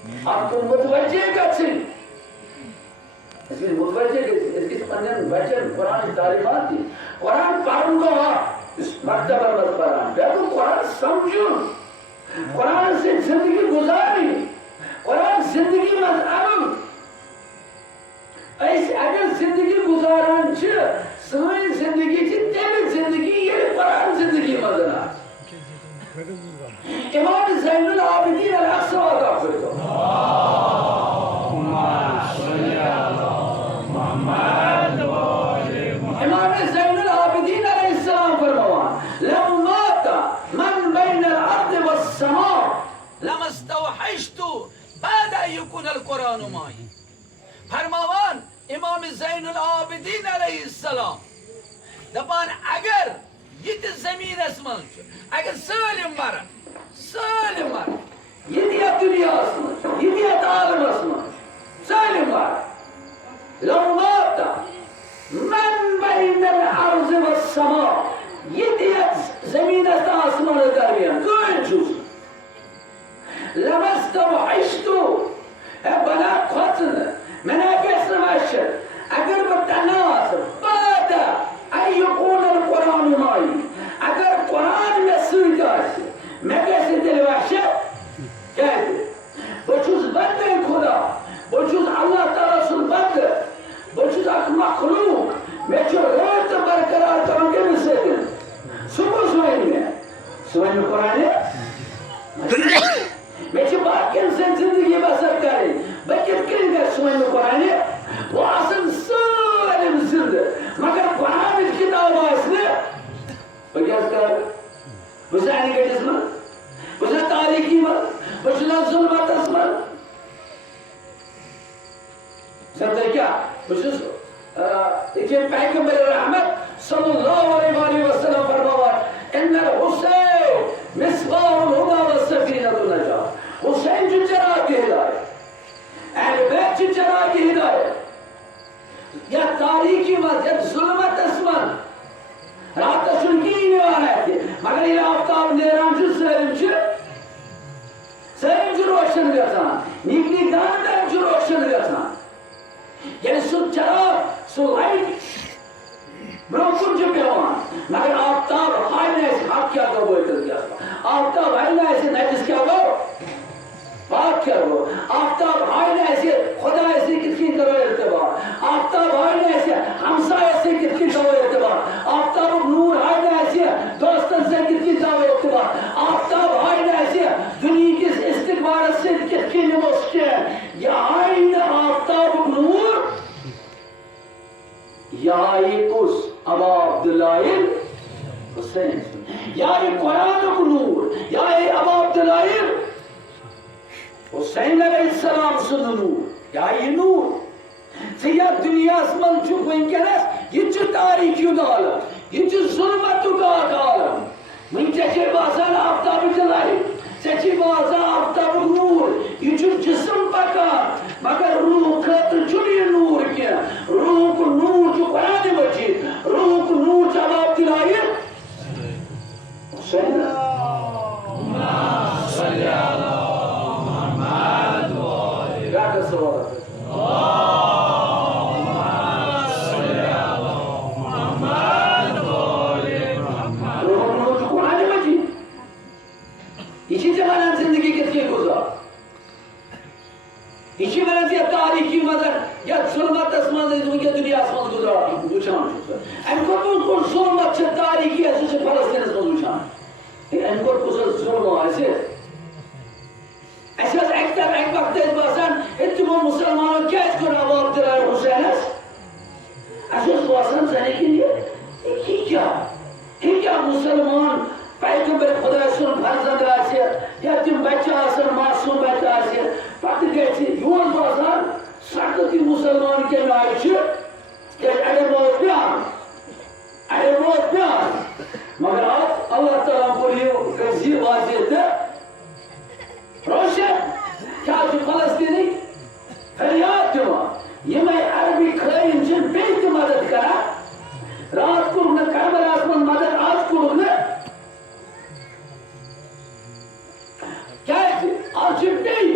आपको मुतवज्जे गच्छिन इसमें मुतवज्जे इसकी पंजन वचन कुरान तालीमात थी कुरान पढ़ूंगा इस मर्तबा पर कुरान देखो कुरान समझो कुरान से जिंदगी गुजारी कुरान जिंदगी में अमल ऐसे अगर जिंदगी गुजारन छ सारी जिंदगी थी तेरी जिंदगी ये कुरान जिंदगी में ना इमाम ज़ैनुल आबिदीन अलैहिस्सलाम का फरमान इमाम ज़ैनुल आबिदीन अलैहिस्सलाम फरमान लम माता मन बैन अल-अर्द वस-समा लमस्तवहशतु बाद अन यकुन अल-कुरान माई फरमान इमाम ज़ैनुल आबिदीन अलैहिस्सलाम दपान अगर ये ज़मीन असमान अगर सालिम मर ये दिया दुनिया असमान ये दिया आलम असमान सालिम मर लौ माता मन बैन अल-अर्ज़ वस-समा ये दिया ज़मीन आसमान दरमियान कोई चीज लमस्तवहशतु बना खतन मैंने कैसे माशर अगर बतनास बाद अन यकुन अल-कुरान माई अगर कुरान में सुनता है मैं कैसे दिल वाशर कहते बचुस बंदे खुदा बचुस अल्लाह ताला सुन बंद बचुस अक मखलूक मैं जो रोत बरकरार करूंगे मुझसे दिन सुबह सुबह कुरान मैं जो बाकी से जिंदगी बसर करे बच्चे किन सुबह कुरान वो असल सालिम जिंदा मगर कुरान की किताब है इसने बजाकर बुझाने के जिस्म बुझा तारीखी में बुझना जुल्मत असमन समझे क्या बुझो देखिए पैगंबर रहमत सल्लल्लाहु अलैहि वसल्लम फरमाया इन्नल हुसैन मिसबाहुल हुदा वस्सफीनतुन नजात हुसैन जो चराग हिदायत अहले बैत जो चराग हिदायत या तारीखी में या जुल्मत असमन रात सुनकी निवाना है मगर ये आफ्ताब नेरान जो सैम जो रोशन गसान नीक दान दान जो रोशन गसान यानी सु चराग सु लाइट ब्रोकुन जो पेवान मगर आफ्ताब हाय ने हाथ क्या गो कर दिया आफ्ताब हाय ने ऐसे नजस क्या गो बात क्या गो आफ्ताब हाय ने ऐसे खुदा ऐसे किसकी करो इत्तिबा आफ्ताब हाय ने ऐसे हमसा ऐसे किसकी करो इत्तिबा आफ्ताब नूर हाय ने ऐसे दोस्तन से किसकी करो इत्तिबा आफ्ताब हाय ने ऐसे दुनिया के इस्तिकबार से किसकी नमस्ते या हाय ने आफ्ताब नूर या ये कुछ अबा अब्दुल्लाह हुसैन या ये कुरान नूर या ये अबा अब्दुल्लाह हुसैन अलैहिस्सलाम सुन नूर या ये नूर सिया दुनिया असमन चुप वंकनस ये च तारीखी आलम ये च जुल्मत आलम मन चे बासान आफ्ताब जलाई चे बासान आफ्ताब नूर ये च जिस्म पका मगर रूह खत चुनी नूर के रूह को नूर जो कुरान मजीद रूह को नूर जवाब दिलाए हुसैन सल्लल्लाहु इसी जमाना जिंदगी किसकी गुजार इसी वजह से तारीखी मदर या जुल्मत आसमान से दुनिया आसमान गुजार बुझान इनको तो जुल्मत से तारीखी ऐसे से फलस्तीन से बुझान इनको कुछ जुल्म ऐसे ऐसे एक वक्त इस बासान इतने मुसलमानों क्या इसको नवाब दिलाए हुसैन ऐसे इस बासान जाने के लिए ये क्या मुसलमान पैगंबर खुदा सुन फर्जंद आसे या तुम बच्चा आसन मासूम बच्चा आसे पत गए योन बासान सकती मुसलमान के नाई छ के अरे बहुत प्यार मगर आज अल्लाह ताला बोलियो कजी वाजित रोशन क्या जो फलस्तीनी फरियाद क्यों ये मैं अरबी खलाइन जिन बेत मदद करा रात को न कामर आसमान मदद आज को न क्या है आज बेत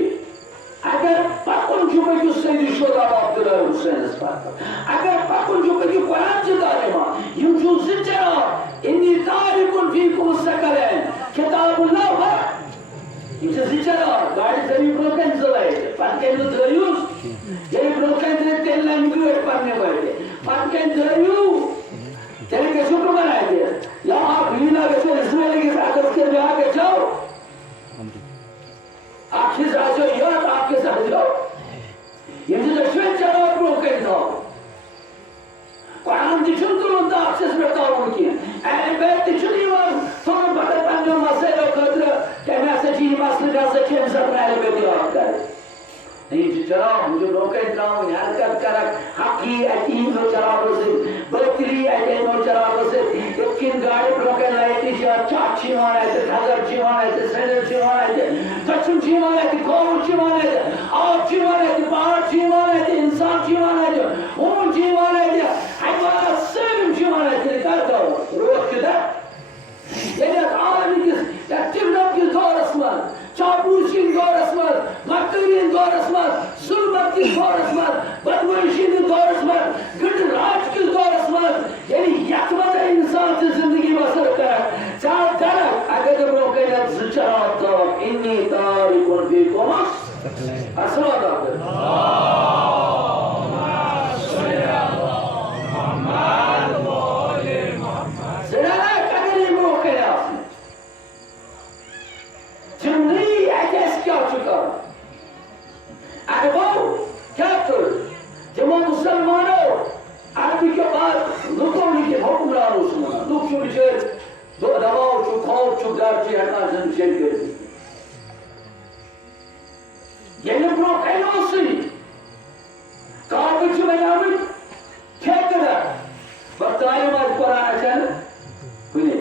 नहीं चलाओ मुझे रोके चलाओ हरकत करक हकी अकीम नो चलाओ से बतली अके नो चलाओ से किन गाड़ी रोके लाइट से चाची माने से नगर जी माने से सेंटर जी माने से दक्षिण जी माने से कोर जी माने से आप जी माने से बाहर जी माने से इंसान जी माने से उन जी माने से हमारा सब जी माने से करता हो रोज किधर ये आदमी किस एक्टिव किस दौर असमान चापूसी दौर असमान मक्तरी दौर असमान सुलमत की दौर असमान बदमाशी की दौर असमान गटराज की दौर असमान यानी यकमत इंसान की जिंदगी बसर कर चार तरह अगर जब रोके ना चला तो इन्नी तारीखों पे कोमस असलात आपके मुसलमानों अरबी के बाद लुकों के हुक्मरानों सुना लुक चुप जेल दो दबाव चुप खौफ चुप डर से हटा जन जेल कर दी ये लोग ब्रो कहना सी कार में नाम क्या करा बताए मत कुरान चल सुने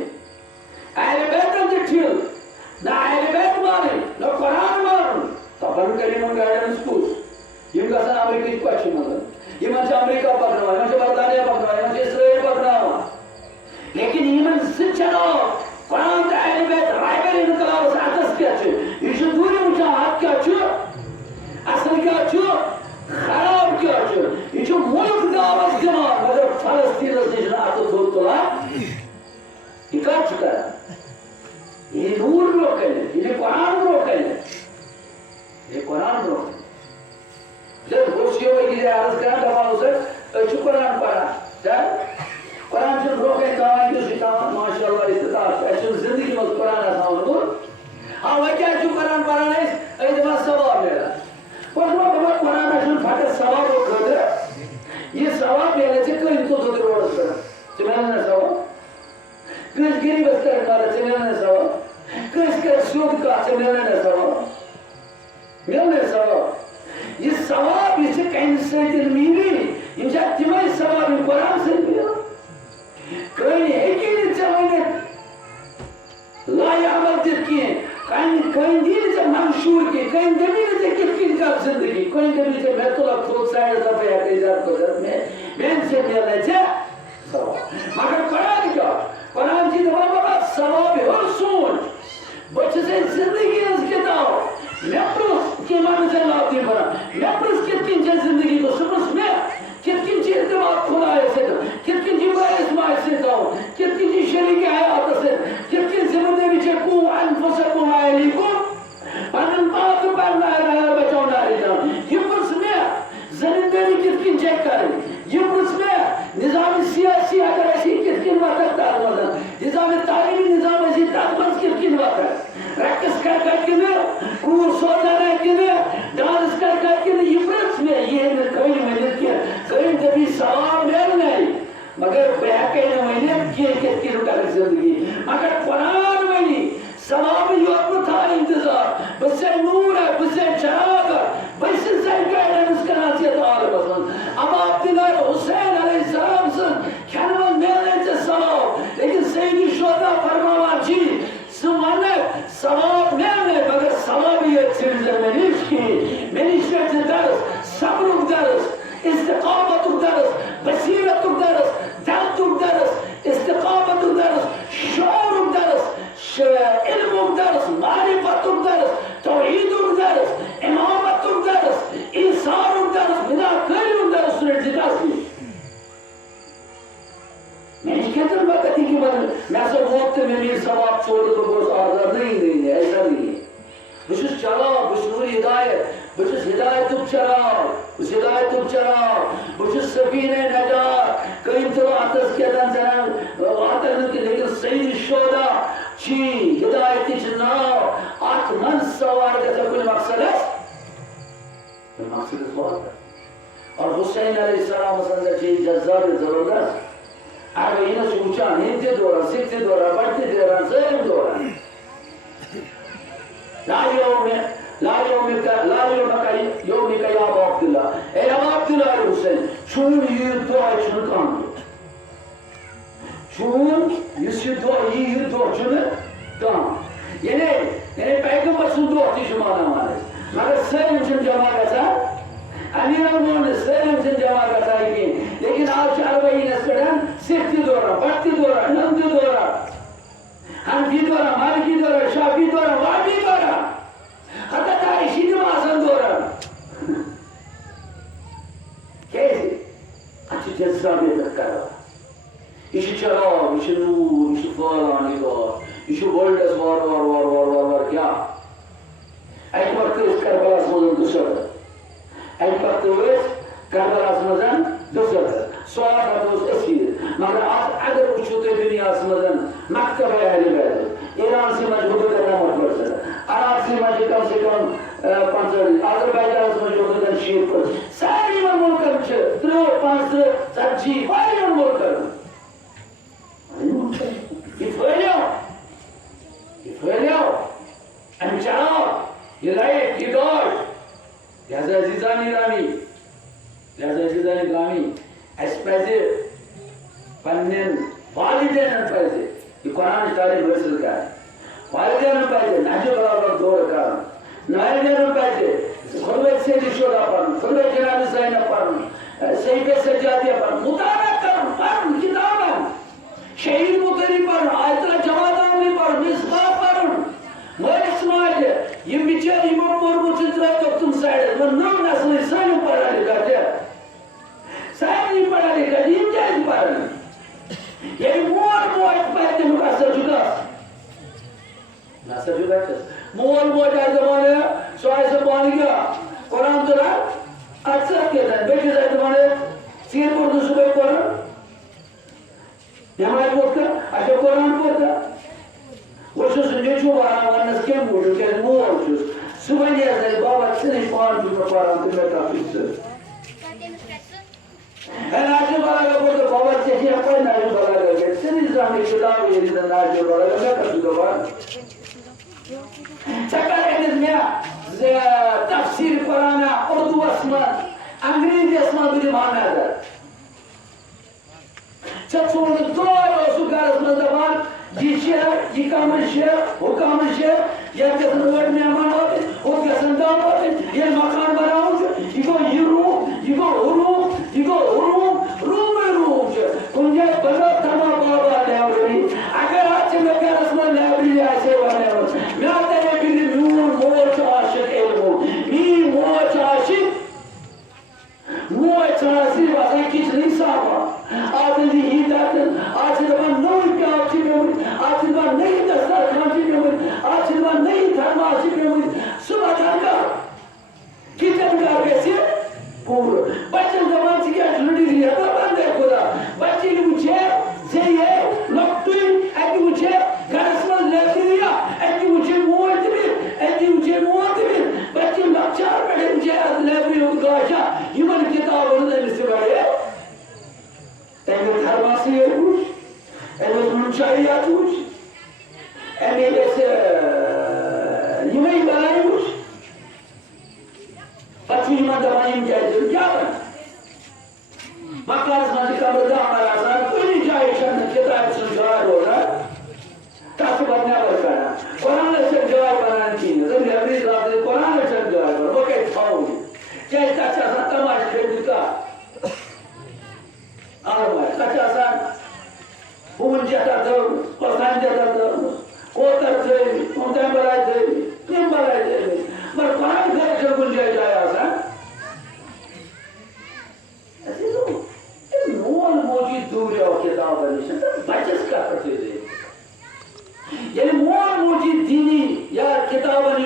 आले बेतन के ठीक ना आले बेत मारे ना कुरान मारो तो अपन करीमन गाइडेंस स्कूल ये का सन अमेरिका की क्वेश्चन मतलब इमन से अमेरिका पकड़ा इमन से बर्तानिया पकड़ा इमन से इसराइल पकड़ा लेकिन इमन से चलो कुरान का अहलबैत राइबर इनकलाब से आतस क्या छु ये दूरी मुझे हाथ क्या छु असल क्या छु खराब क्या छु ये जो मुल्क दावत दिमा मगर फलस्तीन से जना तो धोतला ये कर चुका ये नूर रोकले ये कुरान रोकले ये कुरान रोकले जब खुशियों में गिरे आरज़ करना दबा उसे चुकरान पड़ा जब कुरान से रोके कावाई जो सितावा माशाअल्लाह इस्तिताब ऐसे जिंदगी में कुरान ऐसा हो हाँ वह क्या चुकरान पड़ा नहीं ऐसे बात सवाब मेरा पर लोग बात कुरान ऐसे फाटे सवाब हो करते ये सवाब मेरे से कोई इनको तो रोड पर चमेला ने सवाब किस गिरी बस कर मारा चमेला ने सवाब किस के सूद का चमेला ने सवाब मेरे सवाब ये सवाब इसे कैंसर दिलमीरी इनसे तिमाही सवाब इन कुरान से मिला कहीं एक ही नहीं चलाने लाया अमल जिसकी कहीं नहीं से मंशूर की कहीं नहीं से किसकी का जिंदगी कहीं नहीं से मैं तो लग सोच साइड से पे आते जा तो जब मैं इनसे मिलने से सवाब मगर कुरान की दवा बाबा सवाब है और सोच बच्चे से जिंदगी इसके दाव लेप्रोस के मान से लाभ नहीं बना लेप्रोस कितनी जिंदगी को सुबह में कितनी चीज दिमाग खुला है से कितनी जीवन इस्माइल से दो कितनी शरीक हयात से कितनी जिंदगी विचे को अनफुसकुम अलैकुम अनन बात करना है बचाना है ये पुरुष में जिंदगी कितनी चेक करें ये पुरुष में निजाम सियासी अगर ऐसी कितनी बात करता है निजाम तालीमी निजाम ऐसी ताकत कितनी बात है रैकेट करके में कूर सोना करके में डांस करके में ये पुरुष में ये कहीं मिनट के कहीं कभी सवाल मिल नहीं मगर बहके न मैंने कितनी रुका जिंदगी मगर कुरान में नहीं सवाब योग था इंतजार बस नूर है बस चराग बस से गाइडेंस करना चाहिए तो आल पसंद अब आप दिलार हुसैन अलैहिस्सलाम से खनवन मिलने से सवाब लेकिन सैयदी शोधा फरमावा जी सुमने सवाब मिलने मगर सवाब ये चीज में निष्की मिनिश्रेट दर्स सब्र दर्स इस्तिकामत दर्स बसीरत दर्स दर्द दर्स इस्तिकामत दर्स शौर दर्स इल्म दर्स मारिफत दर्स तौहीद दर्स इमामत दर्स इंसार दर्स बिना कई दर्स दर्स मैं कहता हूँ कभी की बात मैं सब वक्त में मेरे सवाब छोड़ दो बस आज़ाद नहीं ऐसा नहीं है बस चला बस नूर हिदायत बस हिदायत तुम चलाओ बस हिदायत तुम चलाओ बस सफीने नजात कहीं तो आतस के दन जना आतस के लेकिन सही शोदा ची हिदायत चनाओ आत्मन सवार का कोई मकसद है बहुत है और हुसैन अलैहिस्सलाम संग ची जज्बात जबरदस्त आगे इन सोचा हिंदे दौरा सिक्ते दौरा बढ़ते दौरा सैम दौरा लायों में का Çun yiyir doğaçını kandı. Çun yüzü yiyir doğaçını kandı. Yine peygamber sundu ateşi manamalı. Maka sayım için cama kasa, Amir al-Mu'min sayım için cama kasa ki. Lekin ağaç arabayı nesbeden sefti doğra, bakti doğra, namdi doğra. Hanfi doğra, Maliki doğra, Şafi doğra, Vabi doğra. Hatta ta işini mazan doğra. Keyfi. Açı cezabiyet kara. İşi çarav, işi nur, işi falan, işi voldes var kya? Aynı vakti is Karbalasımızın dışarıda. Aynı vakti is Karbalasımızın dışarıda. Suat hatımız eskidir. Mağara agar uçutu dünyasımızın maktaba ehli verdi. İran simacı hududa namaz versin. Arap simacı kam se kam pançarı. Azerbaycan simacı hududan şiir versin. Sari man mulkarımcı. Tro, pansı, satçı, vari man mulkarım. İföylüyor. Emçağ. Yılayıp, yıdor. Lihaza azizan İrani. Lihaza azizan İrani. Espezi. Pannen. Validenin pezi. Ye Kur'an talim hasil ka hai. Validenin pezi. Naji barabar doğru ka. Validenin pezi. Khutbe seydi şoda parın. Khutbe cenab-ı sayına parın. Seyfe secadiye parın. Mutabak karın. Parın. Kitaben. Şehir mutari parın. Ayetler cemaatami parın. Misbah parın. Malismacı. Yembiçer imam borbu çıtıra toptum saydı. Bunun nasıl sayın parali kaçı. Sayın parali kaçı. İmcaz parın. Yani mual ekberdi mukasır judas. Nasıl judas? Mual her zamanı soğaysa bağlıca. Kur'an tırar. Aksat kesen. Beşi zamanı sihir kurdu subay parın. Namaz boşta. Aşağı Kur'an boşta. Uçusun ne çoğu anamlarınız kim vurur? Kendin mu oluşuz? Subay yazayı baba senin puan cümle paran tümle kapısı. Ben acı balaga burada baba çeşi yapayım acı balaga gel. Senin zahmet kitabı yerinden acı balaga ne kasıda var? Çakar ediniz mi ya? Tafsir Kur'an'a, Urdu asman, Angreji asman bilim hanadır. Çatsoğlu doğru olsun karşısında var. Dişer, yıkamışır, hukamışır, yerkesini vermeyen var, hokasından var, yer makan var avcı, yıko huru, kunca bana tamam baba levri, agar açma karşısında levri yaşay var levri. Mehter bir moç aşık elmu, mi moç aşık var, kiçli sabah. Adili hidatın, açılman ne yapıyor? Açılman ne dastar kançıyor? Açılman ne tarmaşıyor? Subhanallah. Kitap gargesi pur. Bacın zaman çıkıyor şunu diyor. Ben de koda. Bacın uçe, zeye, noktun, eti uçe, karısman lafiriya, eti uçe muadibir, Bacın lakçar böyle uçe lafiriya gaşa. Yuman kitabını da misibaya. Evet harması yapmış, evet münçayı yatmış, evet yemeği balaymış. Fatıma da bayım geldi, gelin. Bakarız mazı kabırda amarasar, böyle cahişanın kitabısını cevap olarak tasıbatına bakar. Kur'an'la sen cevap veren kiyiniz, Levri Rabbi Kur'an'la sen cevap veren, o kez tavuk. Gel taşasan tamaş kredika. Ağlamaya kaçarsan bugün catadım, kosan catadım, kotar teymi, ondan balay teymi, kim balay teymi. But Kur'an karışır günceye cayarsan siz o nol mojid dure o kitabı nişan, bacız kapatıyor. Yani nol mojid dini ya kitabı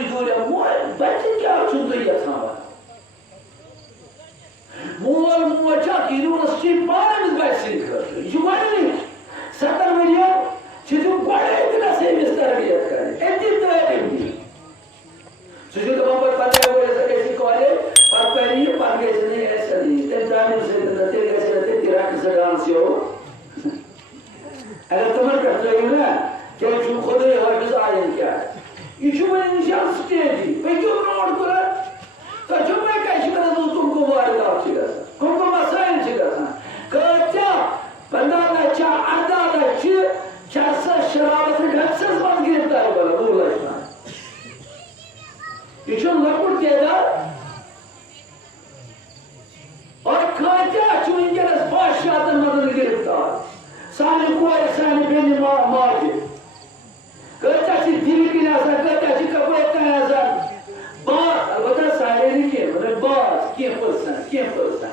percent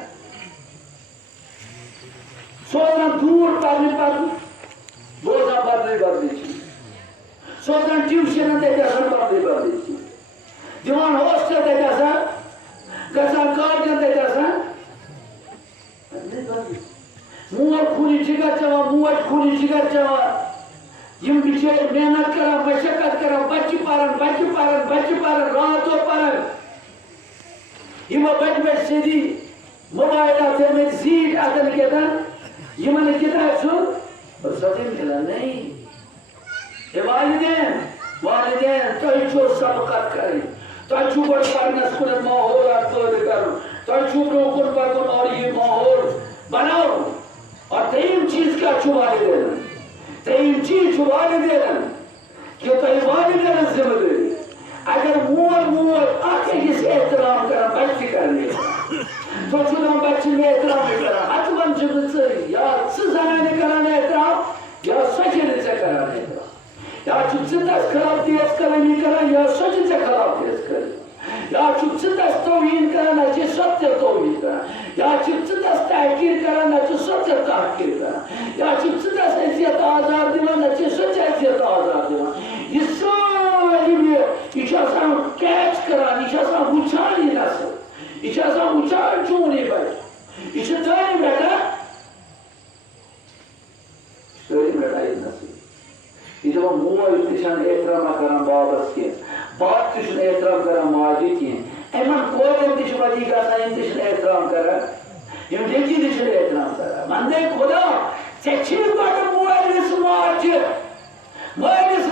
सोचना दूर पानी बोझा बदली सोचना tuition बदली दिवान hostel गसान guardian मोर खूनी जिगर चवान मोज खूनी जिगर चवान यम बिचार मेहनत करा मशक्कत करा बच्चे पारन रातों पारन यम बच सीधी मोबाइल में जीट अदन केतन यमन किताब सुन और सदी मिला नहीं ये वालिदैन तो जो सबकत करें तो जो बड़ परनस कुन माहौल पैदा करो तो जो ब्रोकन पर और ये माहौल बनाओ और तीन चीज का वालिदैन कि तो वालिदैन जिम्मेदारी अगर मोल आके किस एहतराम करा बच्चे करने तो चुनाव बच्चे में एहतराम करा अतवन जुगत या सजाने कराने एहतराम या सजने से कराने एहतराम या चुत्तस खराब तेज कराने करा या सजने से खराब तेज करे या चुत्तस तौहीन कराना चे सत्य तौहीन करा या चुत्तस ताकीर कराना चे सत्य ताकीर करा या चुत्तस इज्जत आजाद दिलाना चे सच्चा इज्जत आजाद दिलाना ये सारी में इशासा कैच करा इशासा उछाली ना सो इशासा उछाल चूनी बैठ इशासा नहीं बैठा ये नसी इधर वो मुँह इतिशान एतराम करा बाबस के बात तिशन एतराम करा माजी की एमन कोई तिशन वाली का साइन तिशन एतराम करा ये देखी तिशन एतराम करा मंदे खुदा चेचिल बात मुँह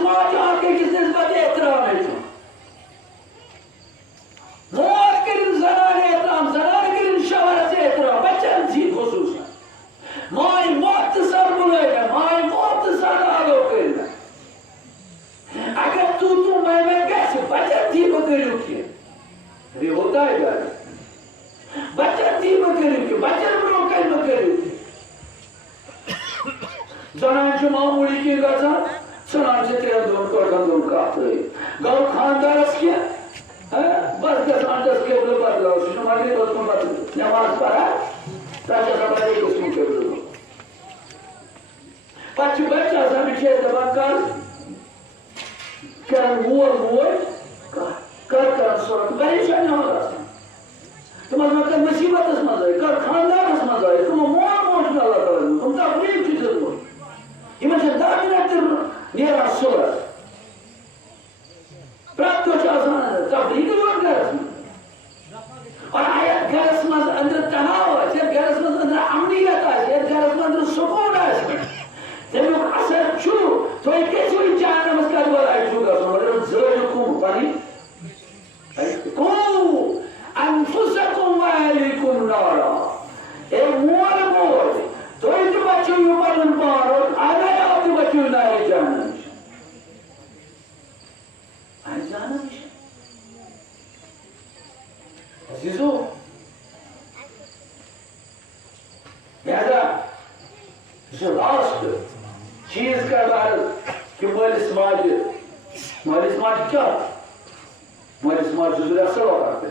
समाज आके किसने इस बात एतराम है तो मोर करीम ज़नार करीम शहर से एतराम बच्चन जी खुसूसा माय मुख्तसर बुलाएगा माय मुख्तसर आलो करेगा अगर तू मैं कैसे बच्चन जी बकरियों की अरे होता है यार बच्चन जी बकरियों की बच्चन ब्रोकल बकरियों की ज़नार जो मामूली की गाज़ा ज़नार से तेरे दोन काफ़ी गाँव खानदारस किया बस 10 के बोले बदलाव हमारे दोस्तों बदल नमाज पढ़ा ताकि हमारे दोस्तों के बोले पांच बच्चा सभी चीज़ दबाकर कर मोर कर सोच परेशान हो रहा है तुम्हारे मतलब मुसीबत समझ आए कर खानदान समझ आए तुम मोर डाला करो तुम तो अपनी चीज़ करो ये मतलब 10 मिनट नियरा सोच प्राप्त हो जाता है तबलीग लोग गैरस में और आयत गैरस में अंदर तनाव है जब गैरस में अंदर अमनीयत है जब गैरस में अंदर सुकून है जब लोग असर छू तो एक कैसे भी चार नमस्कार वाला है छूगा तो मतलब ज़रूर पानी को अनफुसकुम वालिकुम नारा ए मोर तो इतने बच्चों को पालन पारो आधा या तो बच्चों ना है जाना अजीजो यादा जो लास्ट चीज का बार कि माली समाज क्या माली समाज जो असल हो करते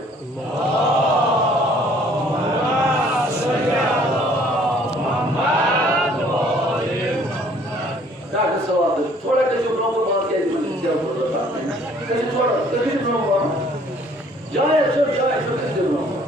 थोड़ा कैसे लोगों को बात किया थोड़ा कैसे लोगों जाए कैसे लोगों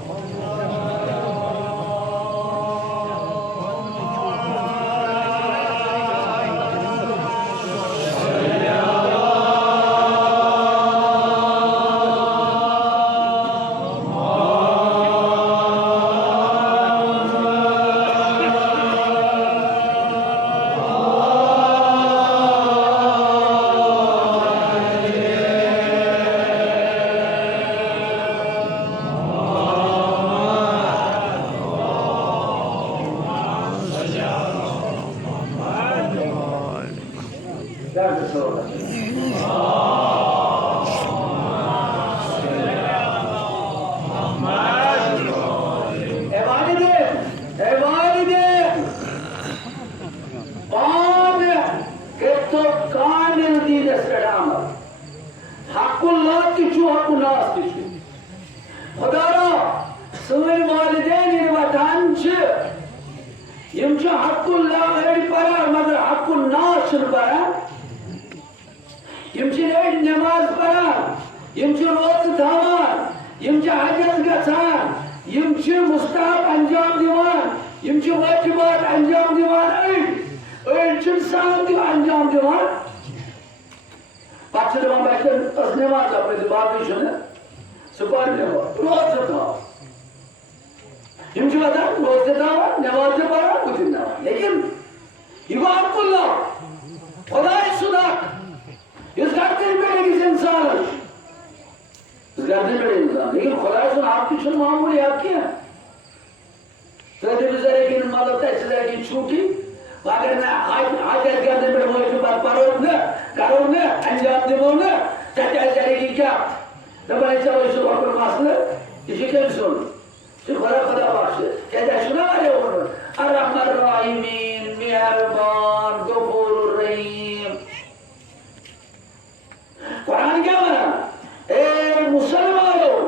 यमचे हक्कुल्लाह एड परा मगर हक्कुल नाश परा यमचे एड नमाज परा यमचे रोज धामान यमचे हजस गसान यमचे मुस्ताहब अंजाम दिवान यमचे वाजिबात अंजाम दिवान एड साम दिव अंजाम दिवान पाछे दवान बैठे अस नमाज अपने बात सुबह रोज था यमचे बता रोज था नमाज पढ़ा कुछ ना लेकिन इबादतुल्लाह खुदा सुना इस गर्दन पे किस इंसान इस गर्दन पे इंसान लेकिन खुदा सुना आपकी सुन मामूली आपकी है तो ये बेचारे की मतलब ऐसे तरह की छूटी अगर ना आज गर्दन पे वो जो बात करो ने अंजाम दो ने चाचा बेचारे की क्या दबाई चलो इस वक्त मसले इसी के सुन खुदा खुदा बख्श कहता सुना वाले अर्रहमान अर्रहीमीन मेहरबान गफूर रहीम कुरान क्या माना ए मुसलमानों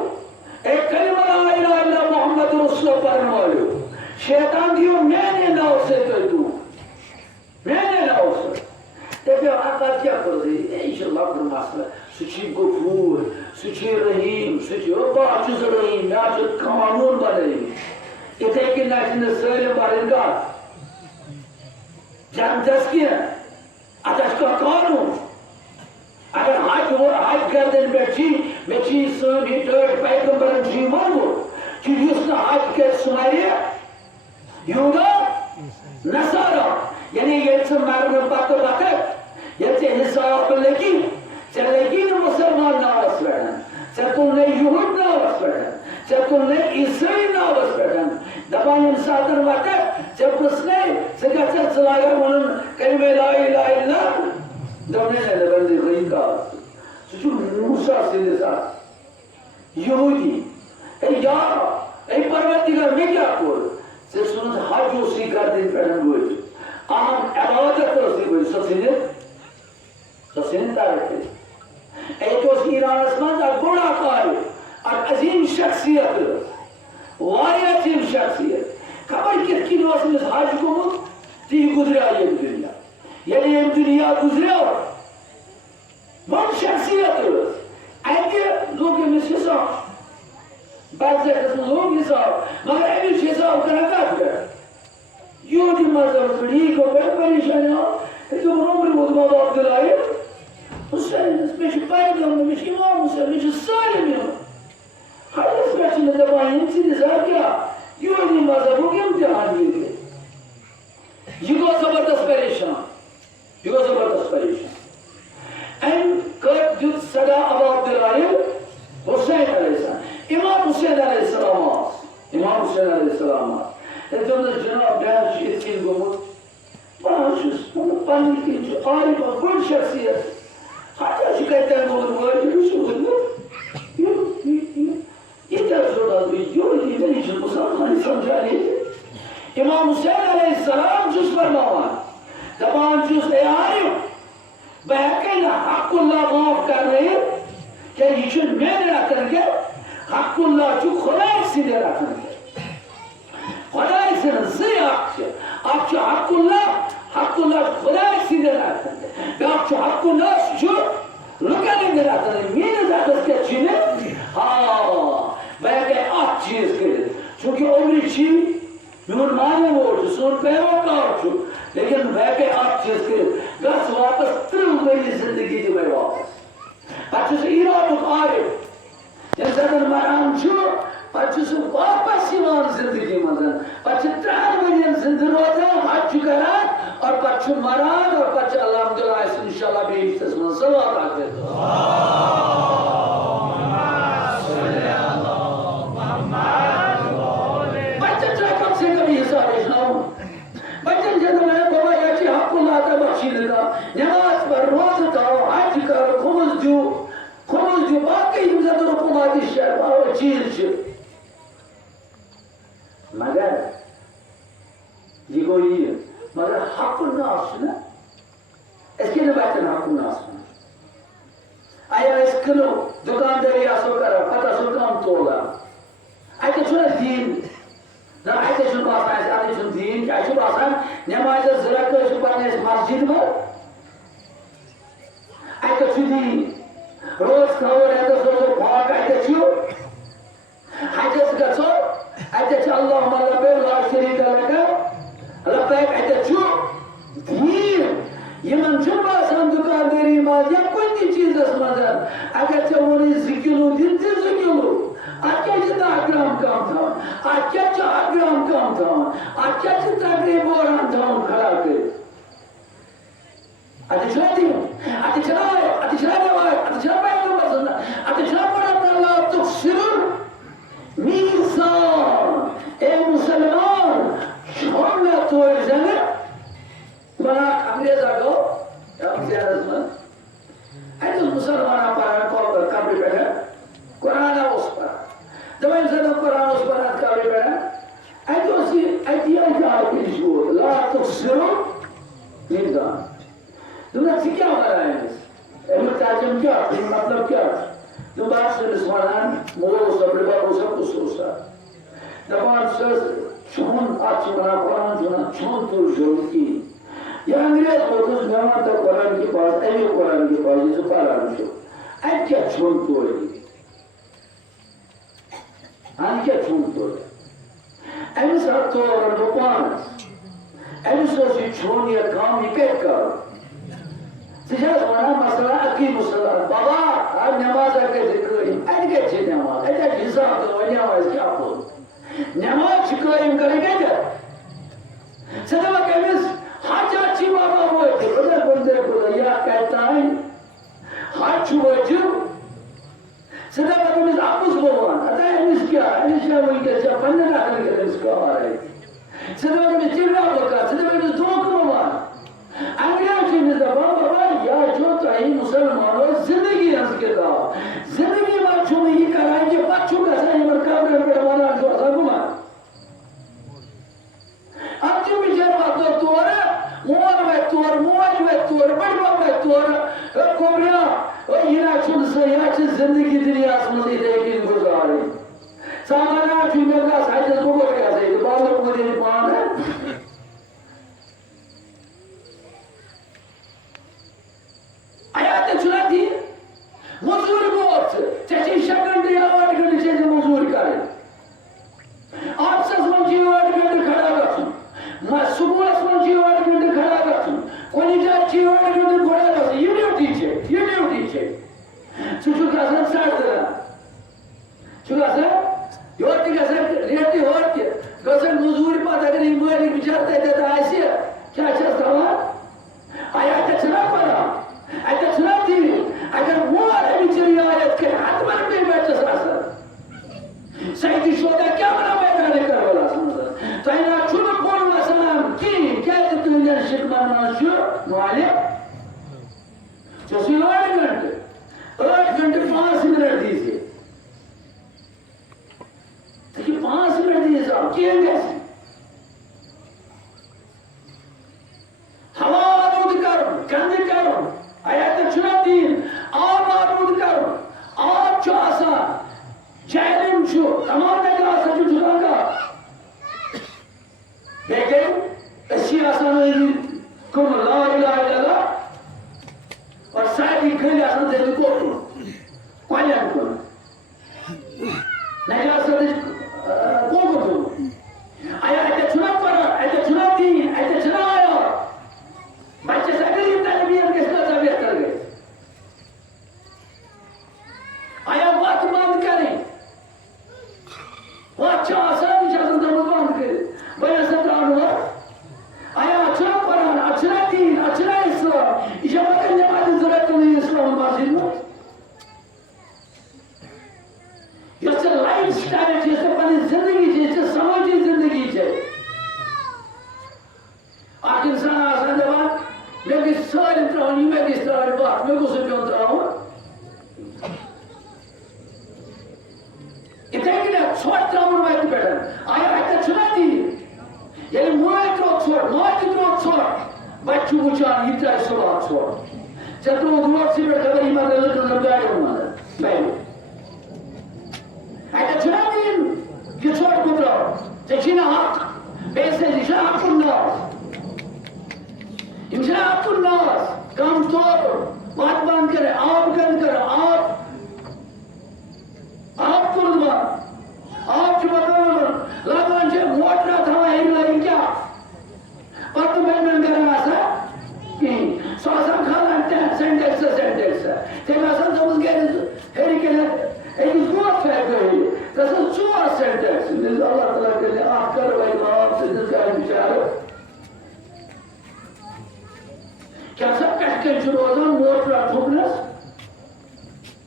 ए कलिमा ला इलाहा इल्ला मोहम्मद रसूलुल्लाह पढ़ने वालों शैतान दियो मैंने ना उसे कर दूं मैंने ना उसे देखो आका क्या कर रही है इंशाल्लाह पर मसला सुची गफूर सुची रहीम सुची बाचुस रहीम नाच कानून बने इथे कि नाचने सैल बारिंगा जान तस्किया आदर्श का कानून अगर आज गर्दन बैठी मैं चीज सुनी टर्ड पैगंबर जी मांगो कि उसने आज के सुनारिया यूदा नसारा यानी ये सब मारने बात ये हिसाब लेकिन लेकिन मुसलमान ना वस्पड़न तुमने यूहद ना वस्पड़न तुमने ईसाई ना वस्पड़न दबान इंसान वाटे जब उसने सगत सलाया म्हणून कलमे ला इलाहा इल्ला दमने ने बंदी गई का सुचु मूसा से यहूदी ए यार ए परवतिगर में क्या कोर से सुन हज उसी कर दिन पहन हुए आम इबादत उसी कोई ससिन तारते एक तो ईरान में बड़ा कार और अजीम शख्सियत वारिया अजीम शख्सियत खबर कितनी लोग में हाज को ती गुजरा ये दुनिया यानी ये दुनिया गुजरा बहुत शख्सियत ऐसे लोग में हिसाब बात लोग हिसाब मगर अभी हिसाब करना क्या यो दी मजहब बड़ी को परेशान हो तो उम्र बहुत बात दिलाए Hussein, mich beigam, mich imam, mich salim ya. Hadi special da bayin ti zakiya. Yoni mazhabu ke imtihan diye. Yugo zabardast parishan. Yugo zabardast parishan. And kar jud sada abad dilaye Hussein alayhi salam. Imam Hussein alayhi salam. Imam Hussein alayhi salam. Etonda Cenab Dash etkin gomut. Bağışız, onu panik edici, arif, bol şahsiyet. Hatta şu kadar olur mu? Görürsün bunu. Yok. Yeter sonra yok diye için Musa insan cahil. İmam Hüseyin Aleyhisselam cüz ferman. Zaman cüz eyarım. Belki Hakkullah maaf karnayı ke için mene rakırke Hakkullah çok kolay size rakırke. Kolay size ziyakçı. Akçı Hakkullah kolay size rakırke. Ve akçı Hakkullah şu lükenin rakırke. Mine zakıske çini belki at çiz kırır. Çünkü onun için Müslümanı oldu, son पैरोकार छु, लेकिन वैके आप चीज के गस वापस तिल गई जिंदगी दी में वापस अच्छे से ईरान आए जैसे मराम छु अच्छे से वापस ईमान जिंदगी मजन अच्छे 3 मिलियन जिंदगी रोजा हज करा और पच्चू मरान और पच्चू अल्हम्दुलिल्लाह इंशाल्लाह भी इस सलात आते नमाज पर रोज उठाओ हज करो खुमस दो बाकी इज्जत हुकूमती शहर और चीज मगर ये कोई मगर हक नास ना इसके लिए बात करना हक नास आया इस किलो दुकानदारी आसो करा पता सो काम तोला आया छोड़ा दीन Na aite şunu basan, aite şunu din, ki şu basan, namazı zırakı şu parnes masjid mı? Aite şu din. Roz kavur aite sozu bak aite şu. Aite sıkatso, aite şu Allahümme labbeik la şerike leke. Labbeik aite şu. Din. Yemen şu basan dukanderi maz ya koy ki çiz asmadan. Agar çavuni zikilu din te zikilu. Acha jita agram kam tha, acha cha agram kam tha, acha jita gre boran tha khada ke. Ati chadi, ati chadaye, ati chadaye, ati chadaye no basna, ati chadaye Allah tuksirun misan. Ey Müslüman, şöyle toyzene, bana Angreza go, ya ziyarızmı? Adi Müslüman aparan kol kabri pede, Quran us para. Também você não Quran us para kabri pede. Adi osi, adi aja kişu, la tuksirun misan. Bunlar क्या हो रहा है? एवं ताजम क्या? ये मतलब क्या? जो बात से स्मरण मोल सब लेकर वो सब कुछ सोचता। दबान से छून आज बना कुरान सुना छून तो जरूर की। ये अंग्रेज लोग उस जमाने तक कुरान के पास ऐसे कुरान के पास जिसे पारा नहीं। आज क्या छून तो है? आज क्या छून तो है? ऐसे साथ तो और दुकान ऐसे सोची छून ये काम ये क्या कर? Sejak mana masalah akid masalah. Baba, ab namaz akan zikrim. Ada je namaz. Ada hizab tu namaz kya pun. Namaz zikrim kरेंगे क्या? सदैव कमिस हाथ अच्छी बाबा वो है. बदल बंदे को या कहता है हाथ छुओ सदैव कमिस आपुस बोलवान. अतः कमिस क्या? कमिस क्या वो क्या जापान ना करने के इसका आ रहा है. सदैव कमिस चिल्ला बोलता. सदैव कमिस दो बोलवान. अंग्रेजी में दबा बाबा या जो ताई मुसलमानों जिंदगी हंसकेगा जिंदगी में चुनी ही कराएंगे बच्चों का सही मरकब में बेवाना जो सगुमा अब जो बिचार बात तो है मोर में तोर बड़वा में तोर कोरिया और ये ना चुन से या चीज जिंदगी दुनिया में देखी गुजारे सामान्य चुने का साइज को बोल गया सही बात को देने पान है Hayatı çürüdü. Muzuri bu oldu. Çeşit şakırdı ya var günü çeşit muzuri kare. Apsız muzuri var günü khada rakhun. Masubul muzuri var günü khada rakhun. Konija chi var günü khada rakhun. You duty check. Çocuk aslan sardı. Çocuk aslan yorti kasar reti horti. Kasar muzuri pata kare imani bicharte deta aisiya. Kya chasta var? Hayatı çürüdü para. Agar sunati, agar muar bicara ayat ke hatman में बैठ सकता है। सही शोधा क्या बना बैठा नहीं कर वाला समझा। तो इन्हें चुन कौन मसलाम की क्या तो दुनिया शिकमान माशू माले। जो सिवाय घंटे 5 मिनट दीजिए। तो ये 5 मिनट दीजिए साहब किए कैसे? हवा आलूद करो, गंदे करो। Hayatı çürüdü, ağabeyim karo, ağab çoğasa, cahlim şu, tamam ne kalsa çocuklarga. Lekin, eski asanı kum la ilahe illallah, और सारी गली asanı dedi korku, koyan konu. Ne kalsa dedi korku. Hayatı çürüdü para, hayatı çürüdü, hayatı çürüdü. बच्चे सगळी तरबियत किसका तरबियत कर गए आया बात बंद करें वो अच्छा आसान शासन तो बंद करें बया सरकार हुआ आया अच्छा कुरान अच्छा दीन अच्छा इस्लाम इजाज़त नमाज जरूरत नहीं इस्लाम माजिद में ये से लाइफ स्टाइल जैसे अपनी जिंदगी जैसे समाजी जिंदगी है आखिर इंसान आसान जवाब लेकिन सारे त्राणी में किस तरह बात में कुछ भी होता हूँ इतने कि ना छोड़ त्राणी में तो बैठा आया है तो चुना दी ये मुआय तो छोड़ बच्चों को चार इतना सुबह छोड़ जब तुम दूर से बैठा कर इमारत ले कर लगाए हो मारा पहले है तो चुना दी ये छोड़ कुछ रहो जैसे ना जोर बात बंद करे आप बंद करो आप कुर्बान आप जुबान लगन से मोटर था है नहीं क्या पत में करना सा कि स्वासा खाना सेंटेक्स ते मसन समझ गए हेरी के एक good factor das ist so ein Sentence in das Allah Ta'ala के लिए आप कर भाई बाप से जिसका विचार क्या सब कह के जो रोज़ान मोटर ठुकनस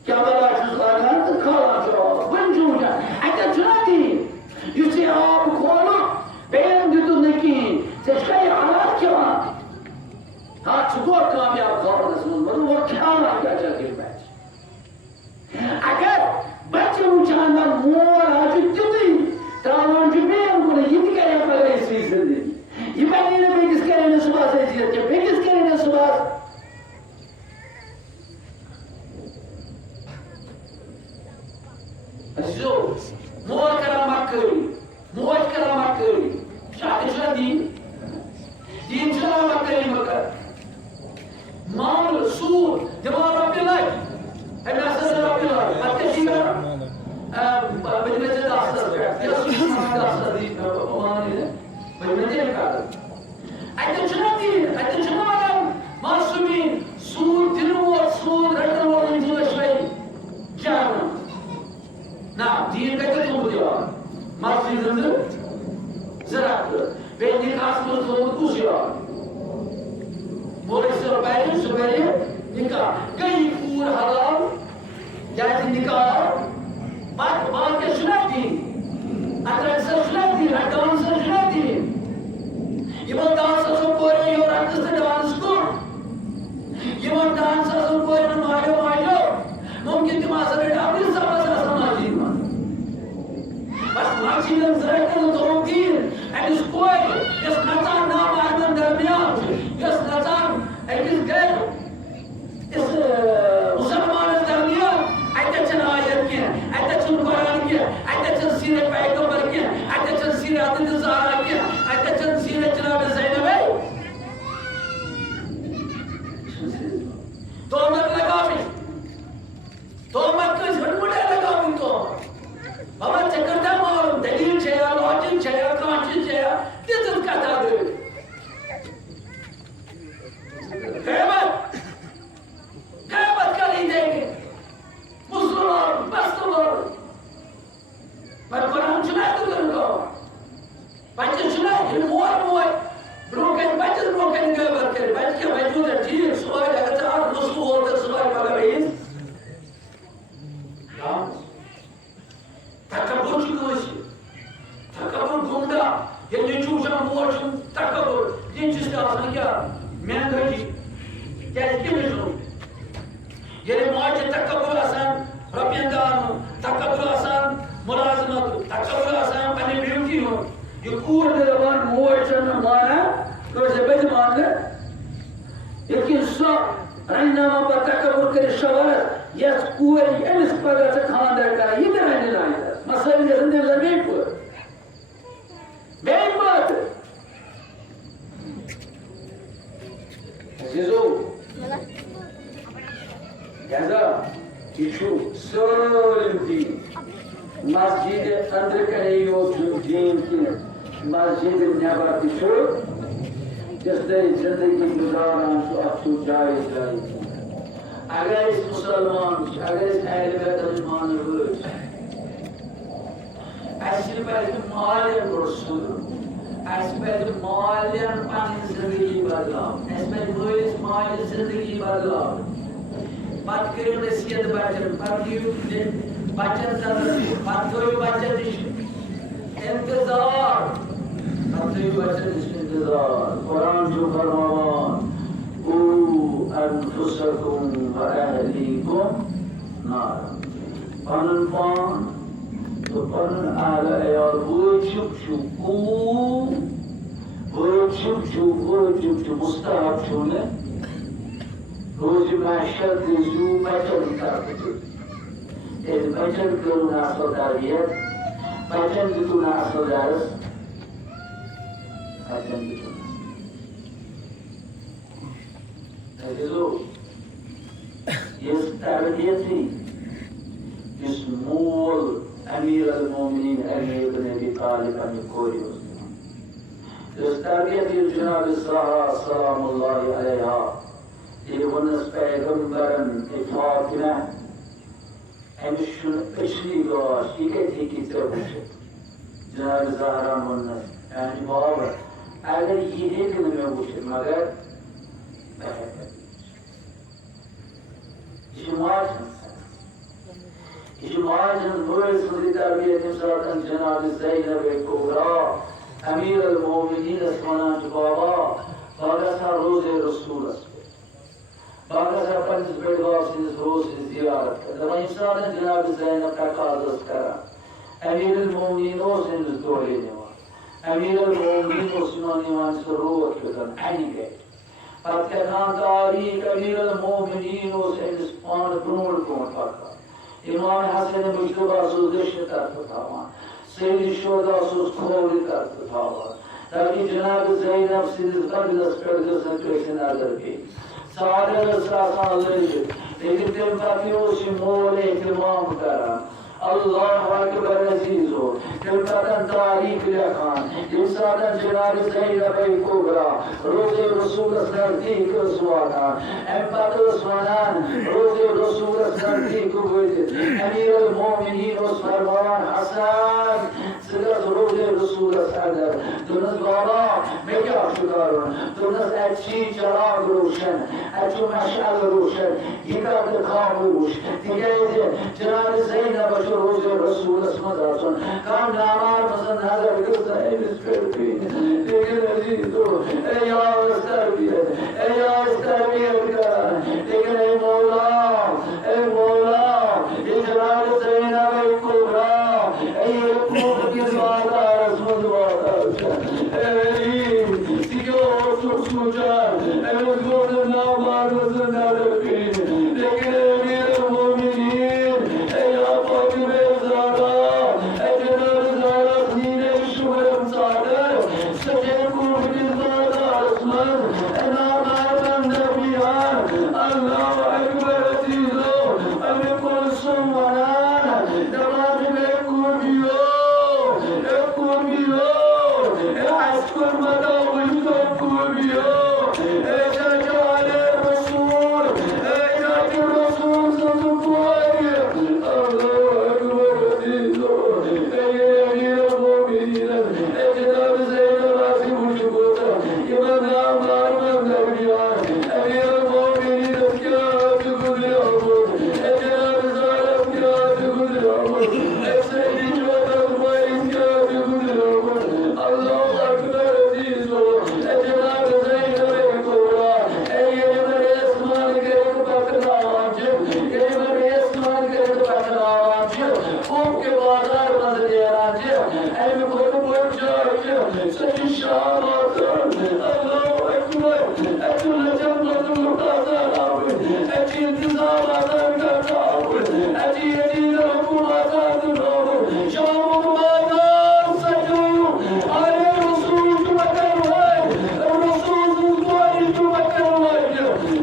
क्या बला चुज़लाना तो खाला जो बंजूजा ऐसा चुनाती युसे आप खोलो बेन दितो नहीं से क्या हालात क्या हाँ चुको कामयाब खाना सुन मरो वो क्या ना क्या चलती है अगर बच्चे उठाना मोर आज जुदी तावन जुबे उनको ये भी क्या पता इस चीज़ से ये मैंने ने बेकिस करे ने सुबह से जिया के बेकिस करे ने सुबह जो मोर करा मक्करी शादी शादी तीन चला मक्करी मक्कर माल सूर जमाल रब्बी लाइक أنا أسأل ربي الله الكثير بالمجد أصدر يصير ما أصدر دي أماني بالمجد كذا أتجنبين معصومين سود دلوة سود رجل وإنجيل شيء جانا نعم دين كذا تقولي معصومين زرع بين ناس مزود كوزيا موري سبعين निकाह कई पूर हलाल जैसे निकाह बात के सुनाती अदरक से सुनाती हटान से सुनाती ये वो डांस से पूरे ये रात से डांस को ये वो डांस से पूरे मायो मुमकिन तुम्हारे से डांस समाजी बस माची ने जरा तो तीन and is कोई यस नचान नाम आदम दरमियान यस नचान एक इस गैर मुसलमान दरमियान ऐसे चल आयत के ऐसे चल कुरान के ऐसे चल सीरत पैगंबर के ऐसे चल सीरत ज़हरा के ऐसे चल सीरत जनाब ज़ैनब है तो मत लगावी तो मत किस भटमुड़े लगावी तो बाबा चक्करदा मारो दलील छया logic Chhaya Kanchi Chhaya this कथा दे कहमत का नहीं देंगे मुसलमान मुसलमान पर कुरान सुनाए तो करूँगा बच्चे सुनाए ये मोर ब्रोकन बच्चे ब्रोकन के बच्चे बच्चे बच्चों ने ठीक सुबह जाकर चार मुस्लिम होकर सुबह का रईस तकबर चुकाशी तकबर गुंडा ये निचूशा मोर तकबर ये चीज़ का असर क्या मैं कहीं क्या इसके में सुनो ये माजे तकबर आसान रबियंदान तकबर आसान मुलाज़मत तकबर आसान बने ब्यूटी हो ये कूर दे रवान मोर्चन माना तो से बेच मानने लेकिन सब रंजनामा पर तकबर करे शवार यस कूर एमिस पगा से खानदार करा ये तरह नहीं लाया मसले जैसे ने लगे पर बेइमात जिसो Gaza, isso solo din. Masjid अंदर कहीं यो दिन की masjid न्याबा किशो जैसे जिंदगी गुजारना तो अच्छी जायज़ है. अगर इस मुसलमान, अगर इस अहले बैत मुसलमान हुए, ऐसे पर मालियन रसूल, ऐसे पर मालियन पानी जिंदगी बदलाव, ऐसे पर मुइस मालियन जिंदगी बदलाव. बात करें नसीहत बच्चन बच्चन बात करें बच्चन इंतजार बात करें बच्चन इंतजार कुरान जो फरमान ओ अनफुसकुम व अहलीकुम नार पनन पान तो पनन आला यार वो चुप चुप मुस्ताहब छूने रोज़ माशर दिजू बचन करते इस बचन करुणा सौदारियत बचन करुणा सौदारस बचन करुणा ऐसे लोग Yes, terbiyeti İsmul Emir-el-Muminin Ali ibn Ebi Talib'ini koruyoruz. Terbiyeti Cenab-ı Zahra salamullahi aleyha İbn-i Peygamber'in ifatine hem şunu eşliği var, şiket kitapçı. Cenab-ı Zahra'nın bunun yani babı eğer yedi günü bu magar İcmacın böylesini terbiyetim zaten Cenab-ı Zeynep-i Kubra Emir-el Mu'minin Esmanacı Baba Bagasa Roze Resulü Bagasa Panız Bedvasiniz Roze ziyaret Ama insanın Cenab-ı Zeynep'e kazıs kara Emir-el Mu'minin o seniz doğreyni var Emir-el Mu'minin o sinan imanisi ruh etkilen Aynı Fakat kan tarih Emir-el Mu'minin o seniz panı bunur kumat farklar İmam Hasan-ı Mücteba sözleşme tarafı tamam. Seyyid-i Şuhada söz kuvveti tarafı tamam. Tabi Cenab-ı Zeynep sizden biraz perdesine tüysenerler ki. Saadet ısrasına alırcı. Lekin tabi o için muğle ihtimam karan. Allah Ekber aziz o. Kılkadan tarih yakan. İnsanın Cenab-ı Zeynep-i Kubra. Roze Resulü Snerdik Osman'a. Empatı Osman'an. Roze Resulü Snerdik kuvveti. Emir-el Mu'minin Osman Hasan. Sıras Roze Resulü Snerdik. Dönüz baba mekâh şukarın. Dönüz etçi çarağ roşen. Etçi meşal roşen. Yıkardı kâmı roş. Dikeydi Cenab-ı Zeynep Roze Resulü Esmadasın. Kam namar mısın hazır kızda eviz verdiğini. Lekin aziz o. Ey yağız terbiye. Ey yağız terbiye bikara. Lekin ey Mevlam. Ey Mevlam. Cenab-ı Zeynep-i Kubra. Ey Yekûb Gizvada Resulü Vada. Ey Sike otur suca. Ey Zordun namar mısın hazır kıyını. Lekin Emir-i Muminin. Ey Yapakı Mevzada. Ey Cenab-ı Zahra Zine Şuhurem Sadır. Secel Kurbi Gizvada Osman. Enâmâdan Nebiyan. Allahu Ekber Azizo. Emin konuşsun bana. Devamı hep kurbiyo. Hep kurbiyo. Askurmada vücudum kurbiyo. Ey Cecale Resul. Ey Cecale Resul sözüm kuayı. Allahu Ekber Azizo. Ey Emir-i Mu'minin. Ey Cenab-ı Zeynep Asim Uçukuta. İmam Nâmârman Nebiyan. Emir-i Mu'minin Eskâtı Kudri-Amur. Ey Cenab-ı Zahra Eskâtı Kudri-Amur. Ey Seyyid-i Şuhada Eskâtı Kudri-Amur. Allahu Ekber Aziz o. Ey Cenab-ı Zeynep-i Kubra. Ey Yelimer Esma-ı Gerek Bakın Avancı. Yelimer Esma-ı Gerek Bakın Avancı. Kum ke bazar mazı diyerancı. Ey mi koru boyunca Seçin şahatın. Allahu Ekber. Etülle cennetun mutazan abi. Eti intizamadan karta abi. Eti yediğine hukumatadın abi. Şamuk mazar saçu. Ale Resulü tümekervay. Resulü duayı tümekervay.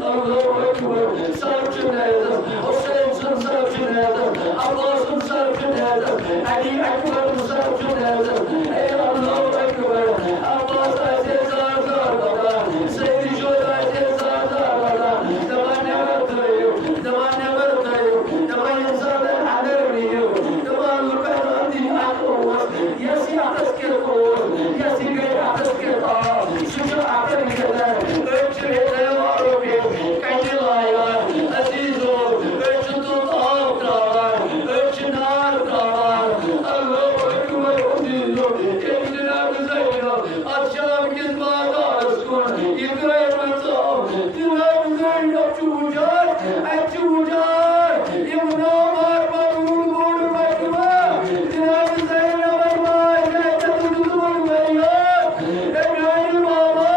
Allahu Ekber. Sarpçı nedir? Hüseyin'sin sarpçı nedir? Allah'sın sarpçı nedir? Ali Ekber'in sarpçı nedir? Ey Allahu Ekber. Allah sayesinde zar baba. Seyyid-i Şuhada zar baba. Devan ne verdiyor? Devan ne verdiyor? Devan insanlar haber veriyor. Devan lukadan di akos. Yasi ataskir kos. Yasi gay ataskir kos. Şuşu akar gider. Ölçüye var o bir. Kaçılaylar. Aziz ol. Ölçü tut avdalar. Ölçü nar dağlar. Allahu Ekber aziz ol. Ey Cenab-ı Zeynep. Akşam gizmada askun. İbrahim'e sağ. Cenab-ı Zeynep çubucak. Et çubucak. İmna var bakul bol bakma. Cenab-ı Zeynep ekma. Ekte vücudun beyyat. Ey baba.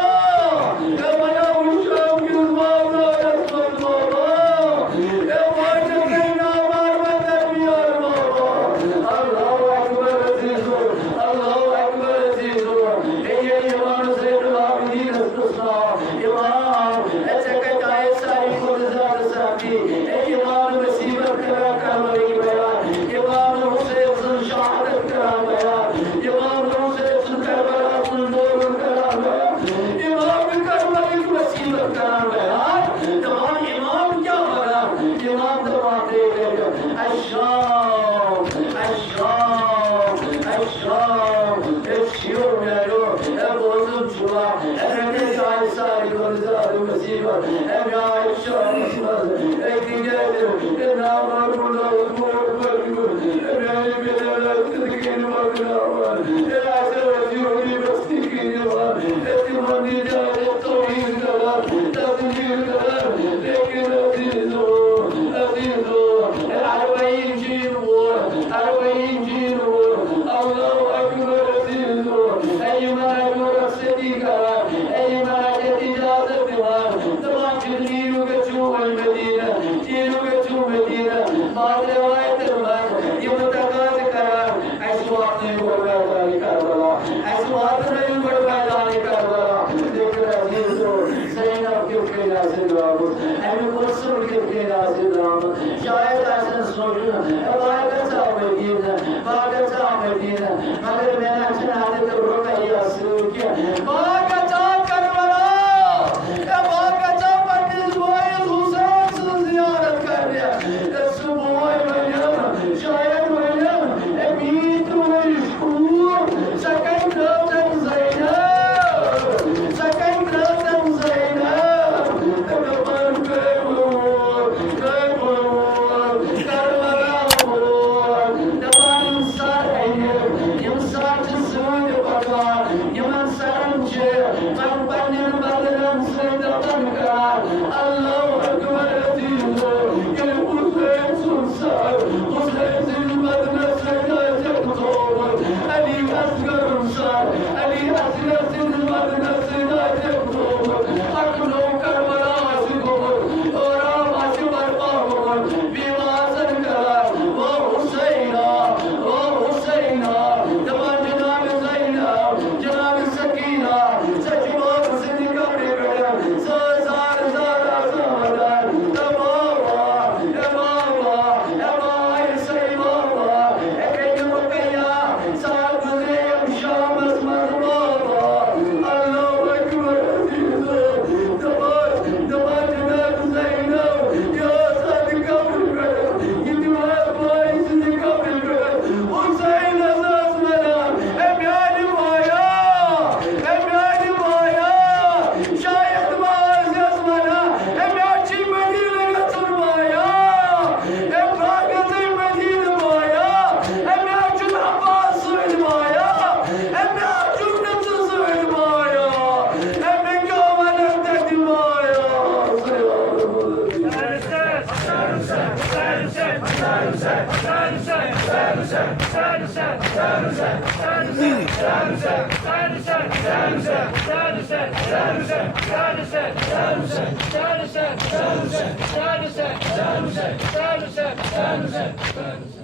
Ey bana uçam gizmada askun baba. Ey bana Zeynep var ben de biyar baba. Allahu Ekber aziz ol. Allahu Ekber. Sadece